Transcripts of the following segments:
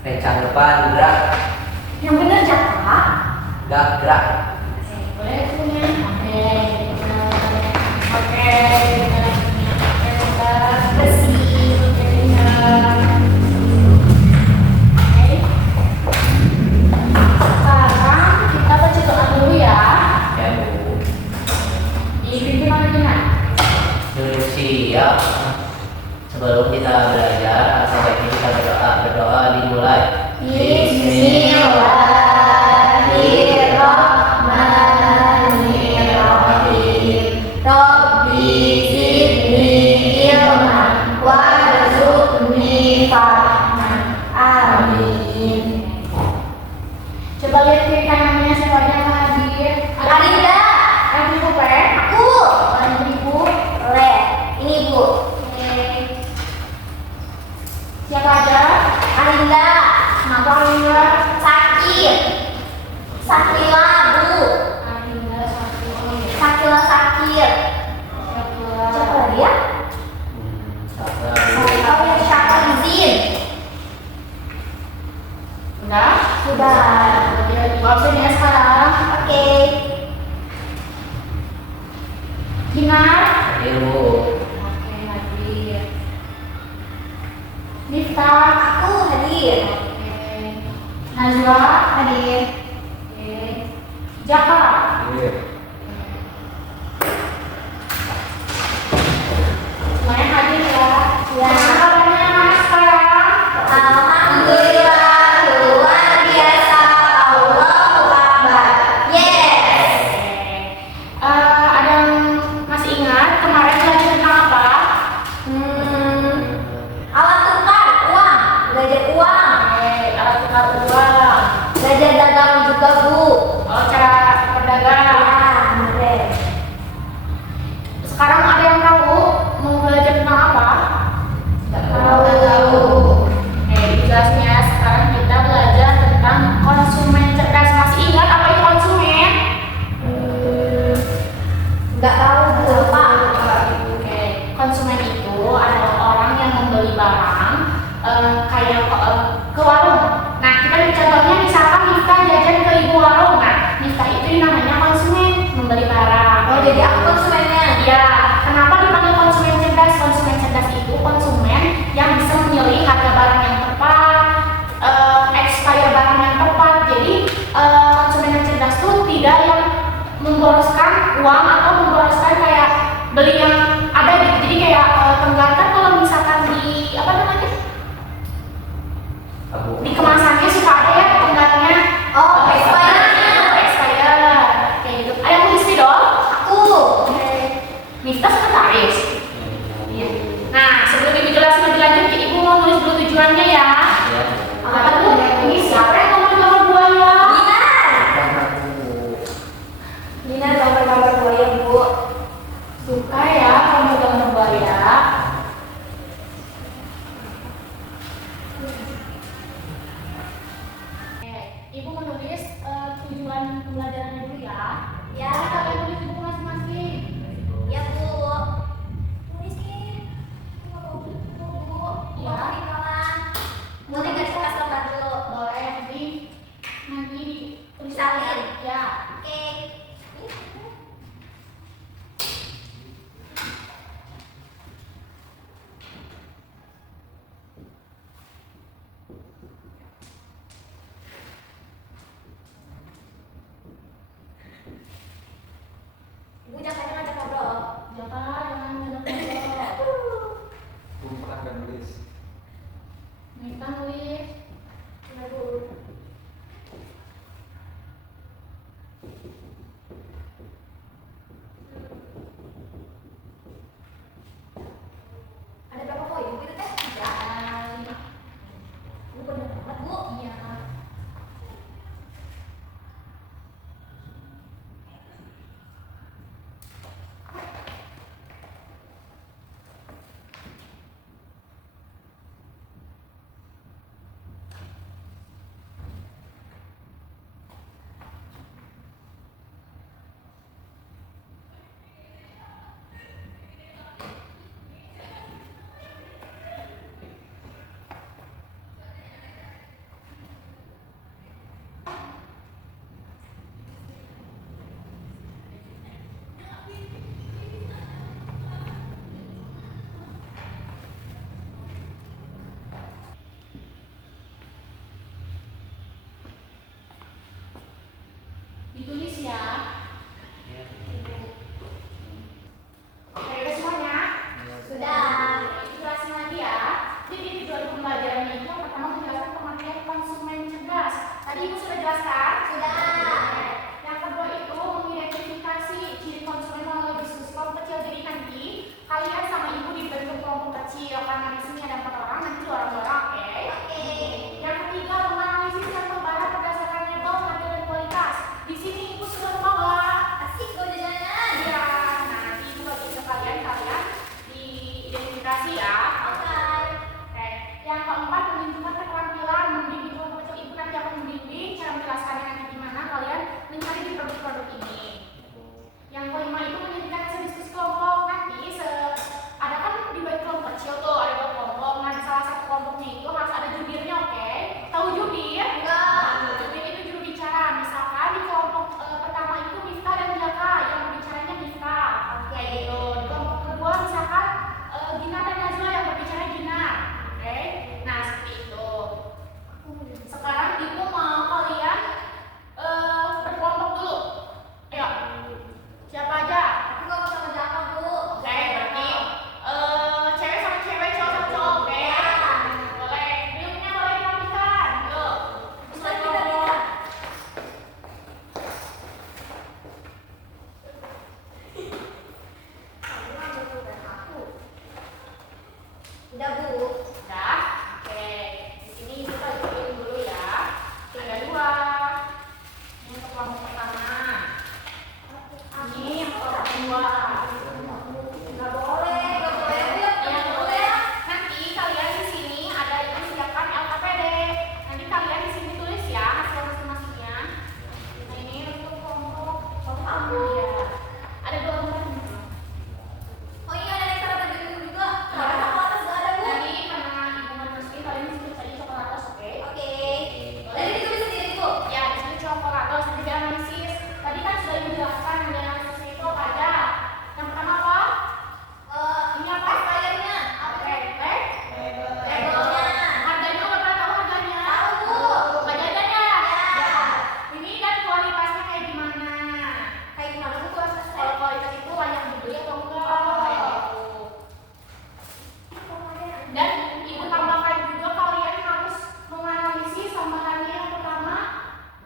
Kencang depan, gerak. Yang benar Jaka. Gerak. Boleh punya. Oke. Bersih. Sekarang kita baca doa dulu ya. Ya Bu. Dipimpin oleh Tuhan. Duduk siap. Sebelum kita belajar, sebaiknya kita berdoa dimulai. Bismillahirrahmanirrahim. Rabbi zidni ilman warzuqni fahman. Amin. Coba lihat kiri kanannya siapa aja yang hadir. Arinda. Yang ibu Pe? Aku. Yang ibu Le. Ini ibu. Siapa aja? Arinda. Kenapa Arinda? Sakit. Sakila Bu. Arinda sakit. Sakila sakit. Siapa lagi ya? Siapa yang siapa izin? Enggak? Sudah. Ibu absen ya sekarang. Oke. Kinar. Hadir Bu. Oke, hadir. Miftah. Aku hadir. Oke. Najwa hadir. Oke. Jaka. Hadir. Semuanya hadir ya. Ya. Kabarnya Mas sekarang? Alhamdulillah luar biasa. Allahu Akbar. Yes. Ada yang masih ingat kemarin belajar tentang apa? Alat tukar uang. Belajar uang. Alat tukar uang. Belajar dagang juga Bu. Oh, cara berdagang. Ya, sekarang ada yang tahu mau belajar tentang apa? Tidak tahu. Dijelasin ya. Sekarang kita belajar tentang konsumen cerdas. Masih ingat apa itu konsumen? Nggak tahu Bu. Lupa. Oke. Konsumen itu adalah orang yang membeli barang kayak ke warung. Nah, kita ambil contohnya misalkan Miftah jajan ke ibu warung. Nah, Miftah itu namanya konsumen, membeli barang. Oh, jadi aku konsumennya? Ya. Kenapa dipanggil konsumen cerdas? Konsumen cerdas itu konsumen yang bisa memilih harga barang yang tepat, expire barang yang tepat. Jadi konsumen yang cerdas itu tidak yang memboroskan uang atau memboroskan kayak beli yang ada gitu. Jadi kayak tenggat kan kalau misalkan di apa namanya? Di kemasannya suka ada ya tenggatnya. Oh, expire. Kayak gitu. Ada yang tulis nih dong? Aku. Oke. Miftah sekretaris. Iya. Nah, sebelum ibu jelasin lebih lanjut, ibu mau nulis dulu tujuannya ya. Ya. Apa tuh? Ini siapa yang gambar-gambar buaya? Dinar gambar-gambar buaya Bu. Suka ya gambar-gambar buaya. Ibu menulis tujuan pembelajarannya dulu ya. Ya. Kalian tulis di buku masing-masing. Ya Bu. Tulis nih. Bu. Ya. Boleh nggak kita gambar dulu? Boleh. Nanti tulis salin. Ya. Oke. Ibu Jaka ngajak ngobrol. Jaka jangan ngajak ngobrol. Bukan kan nulis. Minta nulis. Aduh. Ada berapa poin Bu itu teh? 5. Bu bener banget Bu. Iya. Udah Bu. Udah? Oke. Di sini kita bikin dulu ya. Ada dua. Ini untuk kelompok pertama. Ini yang kelompok kedua. Nggak boleh Bu. Ya, boleh. Nanti kalian di sini ada yang siapkan LKPD. Nanti kalian di sini tulis ya hasil masing-masingnya. Nah, ini untuk kelompok pertama ya. Ada dua orang. Oh iya, ada yang syarat bikin juga. Karena aku atas nggak ada Bu. Jadi karena ibu masukin kalian ditulis aja coklatos, oke? Oke. Jadi ditulis sendiri Bu. Ya, di sini coklatos nanti dia analisis. Tadi kan sudah dijelaskan ada analisisnya itu apa aja. Yang pertama apa? Ini apa? Expirednya. Oke, Labelnya. harganya udah pernah tahu harganya? Tahu Bu. Nggak jajan ya? Ya. Ini kan kualitasnya kayak gimana? Kayak gimana Bu kualitasnya? Kalau kualitas itu layak dibeli atau enggak? Kayak gitu. Dan ibu tambahkan juga kalian harus menganalisis tambahannya yang pertama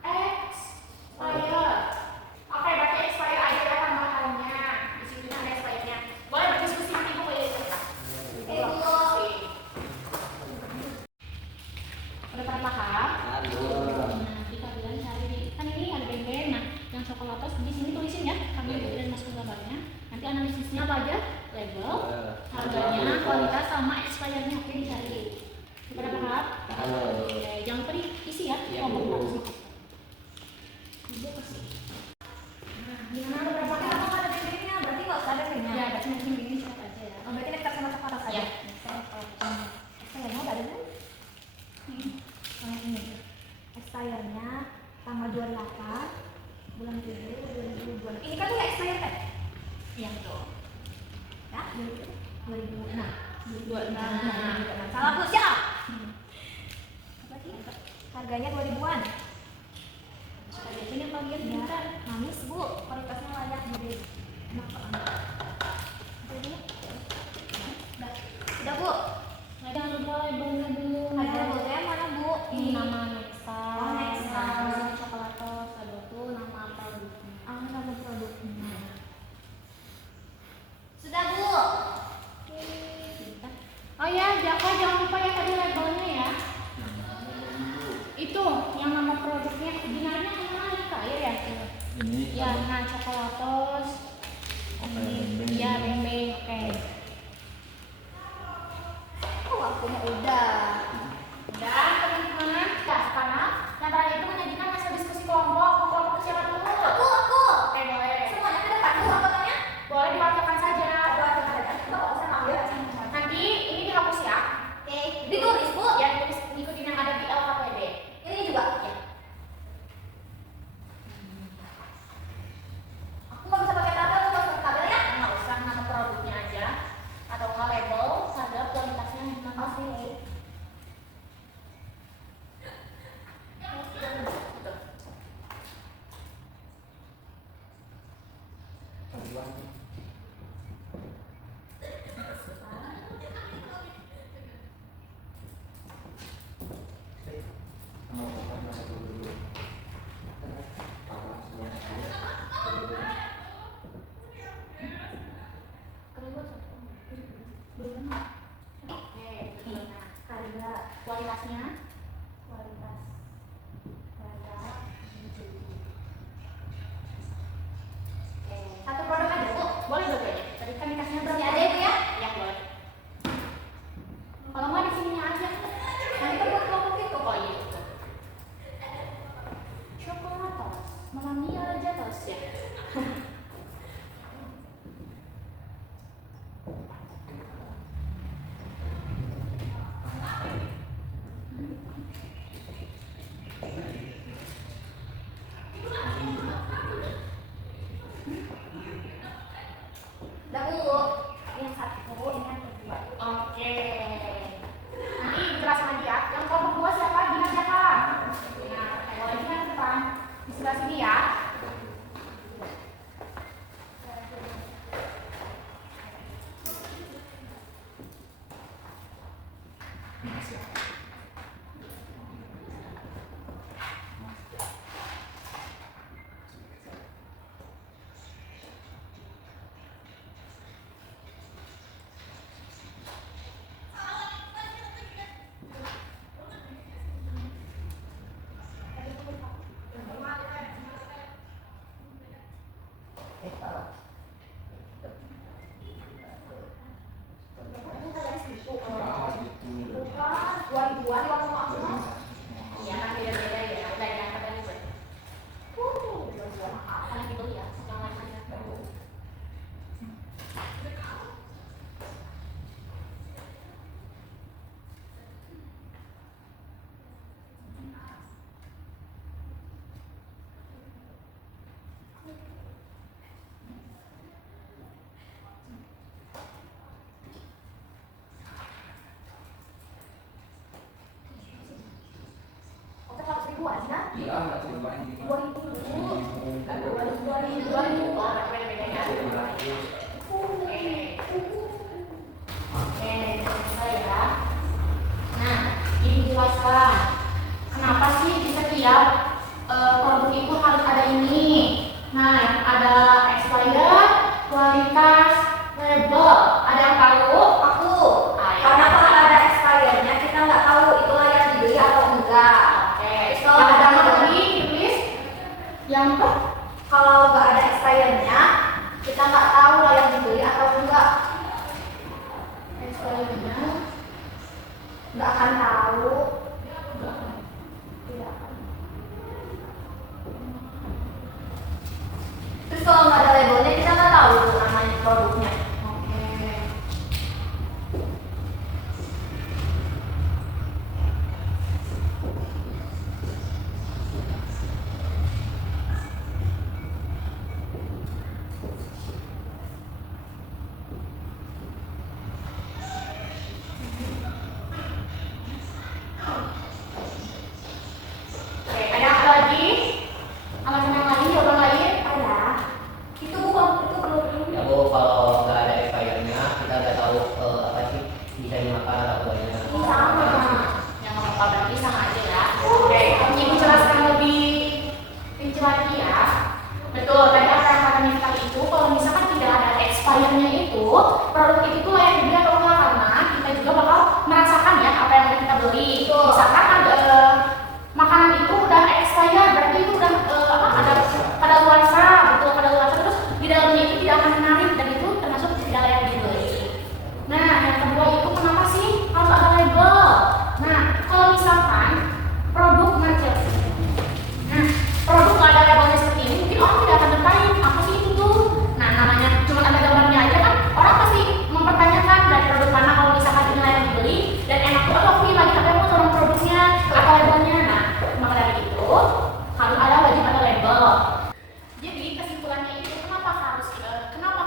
expired. Oke, berarti expired aja ya tambahannya. Di sini ada expirednya. Boleh berdiskusi nanti ibu boleh cerita. Oke Bu. Udah pada paham? Halo. Nanti kalian cari di kan ini ada band-band. Nah, yang coklatos di sini tulisin ya. Kalian kalian masukin gambarnya. Nanti analisisnya apa aja? Label, harganya, kualitas sama expirednya. Oke, dicari. Pada paham? Halo. Oke, jangan lupa diisi ya. Iya, Kelompok Bu. bagus. Ibu kasih. Nah, gimana udah berapa Pakai kali? apa ada bibirnya? Berarti nggak usah ada bibirnya. Ya, berarti mungkin gini cat aja ya. Oh, berarti dekat sama coklat aja. Iya. Expirednya udah ada kan? Oh, yang ini. Expirednya tanggal 28 bulan 7 2002. Ini kan udah expired kan? Iya, betul. Ya, 2006. 26. Salah Bu, siap. Apa sih? Harganya 2000-an. Biasanya kalian Ya, pintar. manis Bu, kualitasnya layak jadi enak banget. Jadi, udah Bu. Nah, jangan lupa labelnya dulu. Ada labelnya mana Bu? Ini nama Nexa. Oh, Nexa. Di sini coklatos. Ada tuh nama produknya. Nama produknya. Sudah Bu. Oh ya, jangan lupa ya tadi labelnya ya. Itu yang nama produknya binarnya kemana ya kak? Ya. Ini. Ya, nah coklatos. Beng-beng. Ya, beng-beng. Oke. Oh, waktunya udah. Dan teman-teman, ya karena yang terakhir itu menyajikan hasil diskusi kelompok. Kelompok siapa dulu? Aku. Oke, boleh. Semuanya ke depan Bu fotonya. Boleh dibacakan saja. Nggak usah ambil. Nanti ini dihapus ya. Oke, ditulis Bu. Ya, tulis ikutin yang ada di LKPD. Ini juga. Ya. Aku nggak bisa pakai tabel, aku harus pakai tabel ya. Nggak usah nama produknya aja atau nggak label, sadar kualitasnya gimana. Oke. Gitu. Oke, nah, Harga, kualitasnya kualitas, harga. Satu produk aja Bu. boleh dua-duanya. Tadi kan dikasihnya berapa? Ini aja ya Bu ya. Ya boleh. Kalau nggak di sininya aja. Nanti kan buat kelompok itu. Oh iya betul. Coklatos, Mamma Jatos ya. Udah Bu. Yang satu, ini yang kedua. Oke. Nanti jelasin lagi ya. Yang kelompok dua siapa? Gina siapa? Nah, boleh di depan. Di sebelah sini ya. Oke, selesai ya. Nah, Ibu jelaskan kenapa sih di setiap produk itu harus ada ini. Nah, ada expired, kualitas, label. Ada yang tahu? Aku. Ayo. Karena kalau ada expirednya kita nggak tahu itu layak dibeli atau enggak. Oke, Kalau yang ada pertama tadi tulis yang apa? Kalau nggak ada expirednya kita nggak tahu layak dibeli atau enggak. Expirednya Nggak akan tahu. enggak. Tidak akan. Terus kalau nggak ada labelnya kita nggak tahu tuh namanya produknya. Oke. Oke, ada apa lagi? Alasan yang lain, jawaban lain? Ada. Itu belum. Ya Bu, kalau nggak ada expirednya kita nggak tahu apa sih bisa dimakan atau enggaknya. Sama. Yang apa berarti sama aja ya. Oke, Ibu jelaskan lebih rinci lagi ya. Betul, tadi apa yang kata Miftah itu, kalau misalkan tidak ada expirednya itu, produk itu tuh layak dibeli atau enggak, karena kita juga bakal merasakan ya apa yang udah kita beli. Betul. Misalkan ada makanan itu udah expired, berarti itu udah ada kadaluarsa, betul kadaluarsa, terus di dalamnya itu tidak akan menarik dan itu termasuk tidak layak dibeli. Nah, yang kedua itu kenapa sih harus ada label? Nah, kalau misalkan produk macet, nah produk nggak ada labelnya seperti ini, mungkin orang tidak akan tertarik apa sih itu tuh. Nah, namanya cuma ada gambarnya aja kan, orang pasti mempertanyakan dari produk mana kalau misalkan ini layak dibeli dan enak tuh atau free lagi tapi mau tolong produknya atau labelnya. Nah, maka dari itu harus ada wajib ada label. Jadi kesimpulannya itu kenapa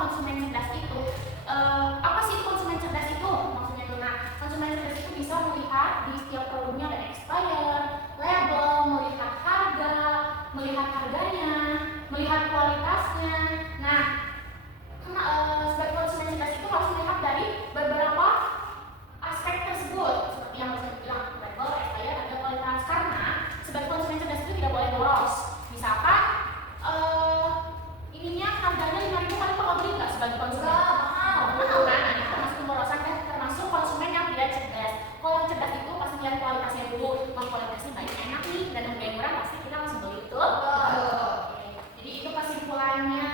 konsumen cerdas itu apa sih konsumen cerdas itu maksudnya tuh? Nah, konsumen cerdas itu bisa melihat di setiap produknya ada expired, label, melihat harga, melihat harganya, melihat kualitasnya. Nah, sebagai konsumen cerdas itu harus melihat dari beberapa aspek tersebut seperti yang saya bilang, label, expired, harga, kualitas. Karena sebagai konsumen cerdas itu tidak boleh boros. Misalkan ininya harganya 5.000 kali bakal beli nggak sebagai konsumen? Mahal kan? Nah, itu termasuk pemborosan dan termasuk konsumen yang tidak cerdas. Kalau yang cerdas itu pasti lihat kualitasnya dulu, kualitasnya baik enak nih dan harganya murah, pasti kita langsung beli itu. Oke. Jadi itu kesimpulannya.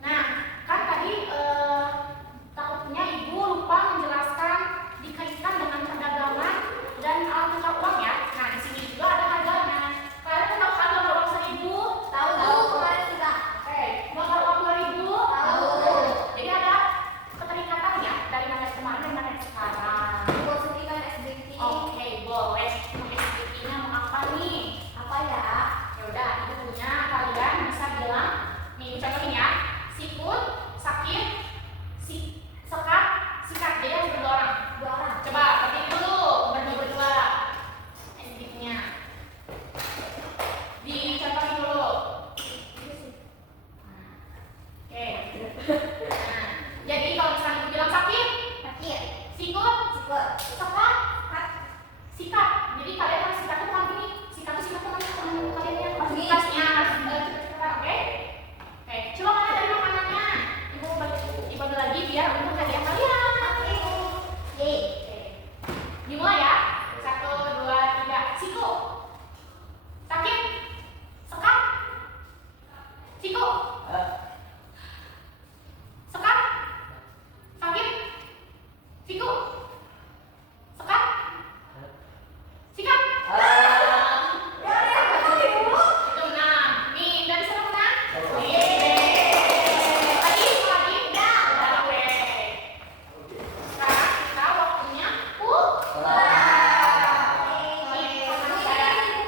Nah, kan tadi takutnya Ibu lupa menjelaskan dikaitkan dengan perdagangan dan alat tukar uang ya. Nah, di sini juga ada harganya. Kalian tahu kan nomor uang 1.000? Tahu kemarin sudah. Oke, nomor uang 2.000? Tahu. Jadi ada keterikatan ya dari materi kemarin dan materi sekarang. Ibu sendiri SBT. Oke, boleh. SBT-nya mau apa nih? Apa ya? Ya udah, Ibu punya, kalian bisa bilang. Nih, Ibu contohin ya. Sikut, sakit, sekat, sikat. Jadi harus berdua orang. Dua orang. Coba berdiri dulu, berdua. SBT-nya. Dicontohin dulu. Oke. Nah, jadi kalau misalnya Ibu bilang sakit, Sakit. sikut, Sikut. sekat, sikat. Jadi kalian harus sikat tuh bukan gini. Sikat tuh teman kalian yang harus Gini. sikatnya harus cepat-cepat, oke? Oke, coba mana dari makanannya? Ibu bagi lagi biar untuk hadiah kalian. Oke. Dimulai ya. 1, 2, 3. Siku. Sakit. Sekat. Siku. Sekat. Sakit. Siku. Sekat. Sikat. Itu menang. Nih, dari sana menang. Lagi. Oke. Sekarang kita waktunya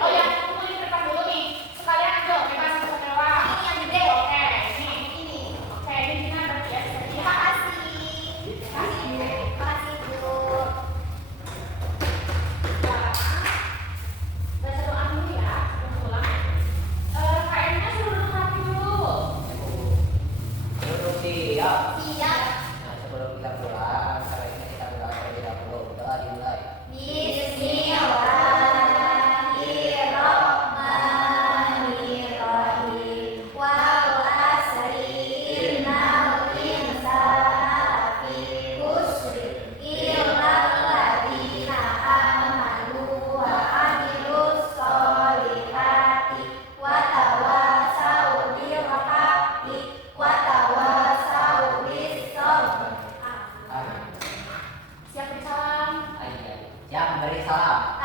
oh ya, aku mau prepare dulu nih. Sekalian aja, bebas satu doang. Ini yang gede. Oke, nih. Ini. Oke, ini gimana berarti ya? Terima kasih. Terima kasih Bu. Baca doa dulu ya. Siap, beri salam.